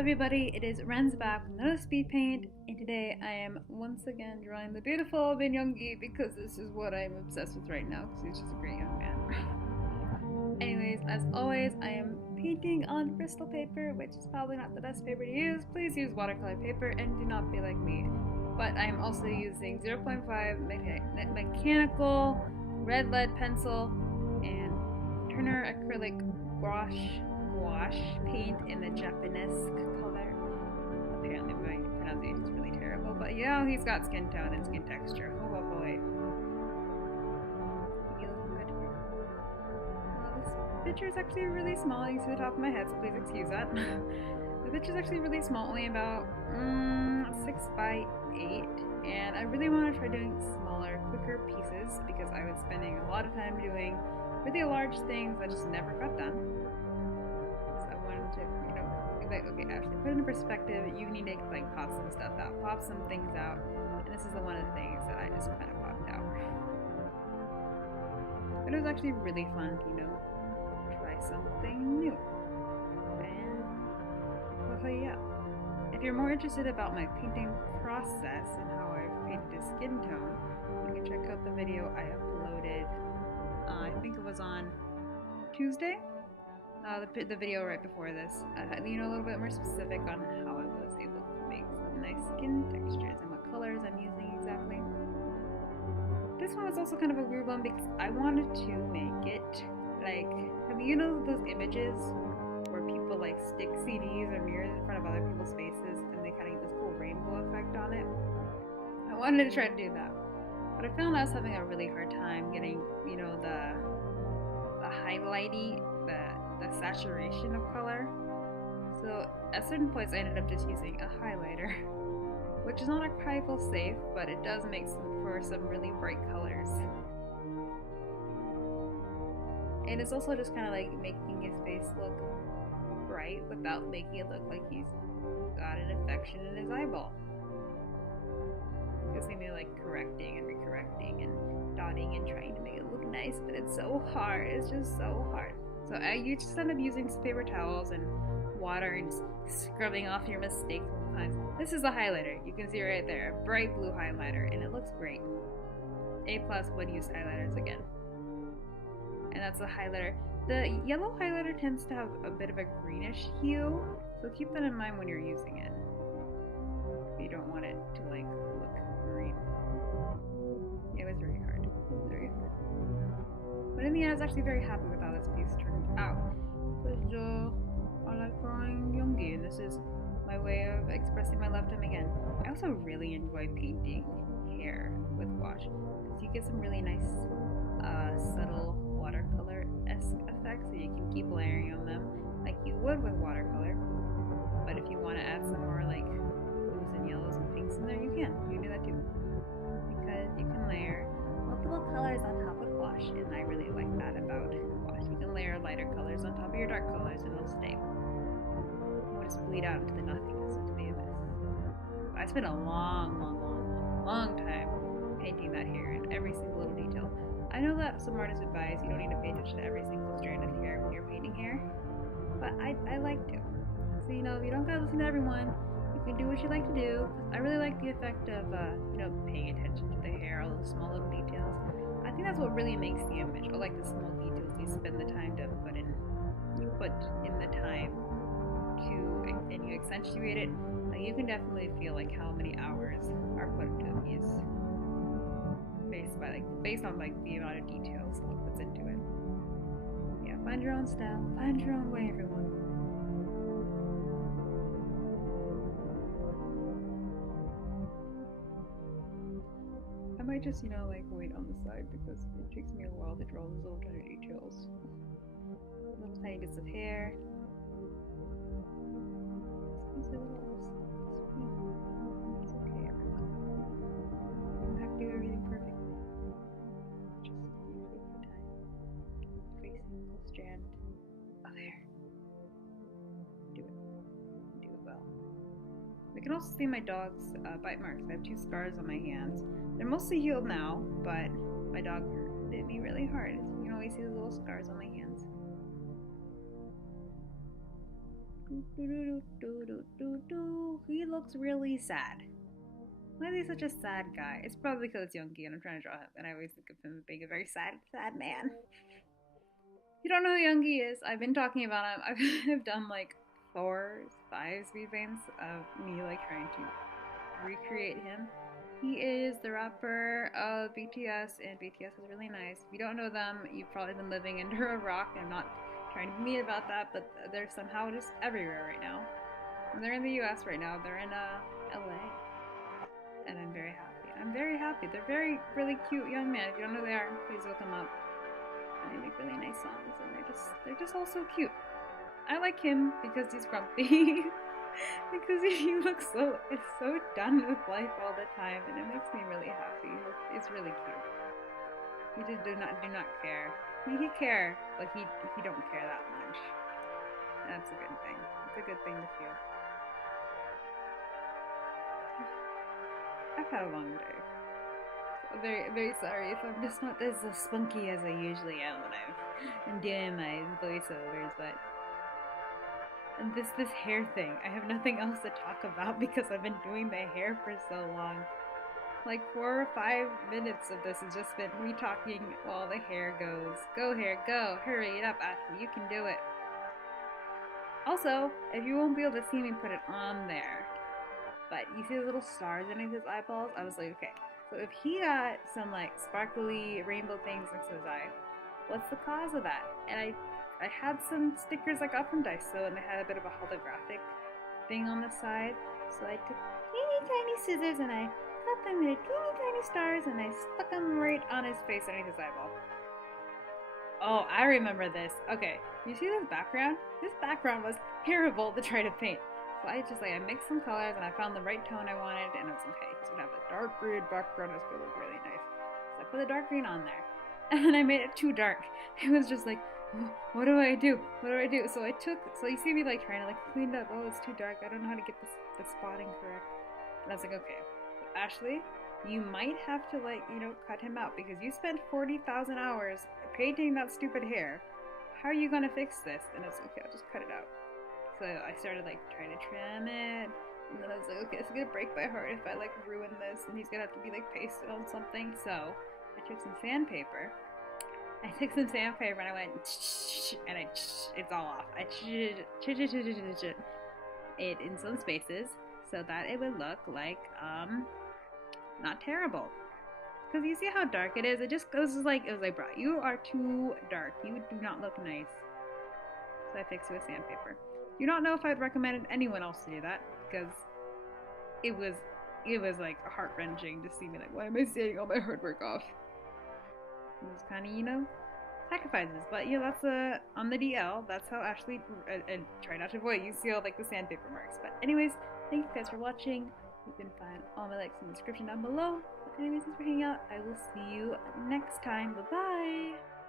everybody, it is Rendds back with another speed paint, and today I am once again drawing the beautiful Yoongi because this is what I'm obsessed with right now because he's just a great young man. Anyways, as always, I am painting on Bristol paper, which is probably not the best paper to use. Please use watercolor paper and do not be like me. But I am also using 0.5 mechanical red lead pencil and Turner acrylic gouache paint in the Japanese color. Apparently my pronunciation is really terrible, but yeah, he's got skin tone and skin texture. Oh boy. This picture is actually really small. You can see the top of my head, so please excuse that. The picture is actually really small, only about 6 by 8, and I really want to try doing smaller, quicker pieces because I was spending a lot of time doing really large things that just never got done. To, okay, actually put it in perspective, you need to like pop some stuff out, pop some things out, and this is one of the things that I just kind of popped out. But it was actually really fun to, try something new. And well, yeah. If you're more interested about my painting process and how I've painted a skin tone, you can check out the video I uploaded, I think it was on Tuesday. The video right before this, a little bit more specific on how I was able to make some nice skin textures and what colors I'm using exactly. This one was also kind of a weird one because I wanted to make it like, those images where people like stick CDs or mirrors in front of other people's faces and they kind of get this cool rainbow effect on it? I wanted to try to do that, but I found I was having a really hard time getting, the highlighty, the saturation of color. So at certain points I ended up just using a highlighter, which is not archival safe, but it does make for some really bright colors. And it's also just kind of like making his face look bright without making it look like he's got an infection in his eyeball. Just maybe like correcting and recorrecting and dotting and trying to make it look nice, but it's so hard. It's just so hard. So you just end up using some paper towels and water and just scrubbing off your mistakes all the time. This is a highlighter. You can see right there, a bright blue highlighter, and it looks great. A+ would use highlighters again. And that's the highlighter. The yellow highlighter tends to have a bit of a greenish hue, so keep that in mind when you're using it. You don't want it to like look green. It was very hard. It was very hard. But in the end, I was actually very happy with how this piece turned out. So, I like drawing Yoongi, and this is my way of expressing my love to him again. I also really enjoy painting hair with gouache, because you get some really nice, subtle watercolor-esque effects, so you can keep layering on them like you would with watercolor. But if you want to add some more like blues and yellows and pinks in there, you can do that too. Because you can layer multiple colors on top of gouache, and I really like that about gouache. You can layer lighter colors on top of your dark colors and it'll stay. It will just bleed out into the nothingness, into the abyss. I spent a long time painting that hair and every single little detail. I know that some artists advise you don't need to pay attention to every single strand of hair when you're painting hair, but I like to. So you don't gotta listen to everyone. You can do what you like to do. I really like the effect of, paying attention to the hair, all those small little details. I think that's what really makes the image, or like the small details you spend the time to put in. You put in the time to, and you accentuate it. You can definitely feel like how many hours are put into a piece, based on the amount of details that puts into it. Yeah, find your own style, find your own way, everyone. I might just, wait on the side because it takes me a while to draw those little tiny details. Little tiny bits of hair. These are little sweet. It's okay, everyone. You don't have to do everything perfectly. Just take your time. Every single strand of hair. Do it. Do it well. We can also see my dog's bite marks. I have 2 scars on my hands. They're mostly healed now, but my dog bit me really hard. You can always see the little scars on my hands. He looks really sad. Why is he such a sad guy? It's probably because it's Yoongi and I'm trying to draw him, and I always think of him as being a very sad, sad man. If you don't know who Yoongi is, I've been talking about him. I've done like 4, 5 speed paints of me like trying to recreate him. He is the rapper of BTS, and BTS is really nice. If you don't know them, you've probably been living under a rock. I'm not trying to be mean about that, but they're somehow just everywhere right now. And they're in the US right now. They're in LA. And I'm very happy. I'm very happy. They're really cute young men. If you don't know who they are, please look them up. And they make really nice songs, and they're just all so cute. I like him because he's grumpy. Because he looks so done with life all the time, and it makes me really happy. It's really cute. He just do not care. He care, but he don't care that much. That's a good thing. It's a good thing to feel. I've had a long day. So very sorry if I'm just not as spunky as I usually am when I'm doing my voiceovers, but and this hair thing, I have nothing else to talk about because I've been doing the hair for so long. Like 4 or 5 minutes of this has just been me talking while the hair goes. Go hair, go! Hurry it up, Ashley, you can do it. Also, if you won't be able to see me put it on there, but you see the little stars underneath his eyeballs, I was like, okay, so if he got some like sparkly rainbow things next to his eye, what's the cause of that? And I had some stickers I got from Daiso, and they had a bit of a holographic thing on the side. So I took teeny tiny scissors and I cut them into teeny tiny stars and I stuck them right on his face underneath his eyeball. Oh, I remember this. Okay, you see this background? This background was terrible to try to paint. So I just I mixed some colors and I found the right tone I wanted, and I was like, okay, it's gonna have a dark green background. It's gonna look really nice. So I put the dark green on there, and then I made it too dark. It was just like, what do I do? What do I do? So you see me like trying to like clean it up. Oh, it's too dark. I don't know how to get the spotting correct. And I was like, okay, so Ashley, you might have to like, cut him out because you spent 40,000 hours painting that stupid hair. How are you gonna fix this? And I was like, okay, I'll just cut it out. So I started like trying to trim it, and then I was like, okay, it's gonna break my heart if I like ruin this, and he's gonna have to be like pasted on something. So I took some sandpaper. And I went, and it's all off. I it in some spaces so that it would look like not terrible. Because you see how dark it is? It was like, bro, you are too dark. You do not look nice. So I fixed it with sandpaper. Do not know if I'd recommend anyone else to do that, because it was like heart-wrenching to see me like, why am I sanding all my hard work off? It was kind of, sacrifices. But that's on the DL. That's how Ashley, and try not to avoid. You see all like the sandpaper marks. But anyways, thank you guys for watching. You can find all my links in the description down below. But anyways, thanks for hanging out. I will see you next time. Bye bye.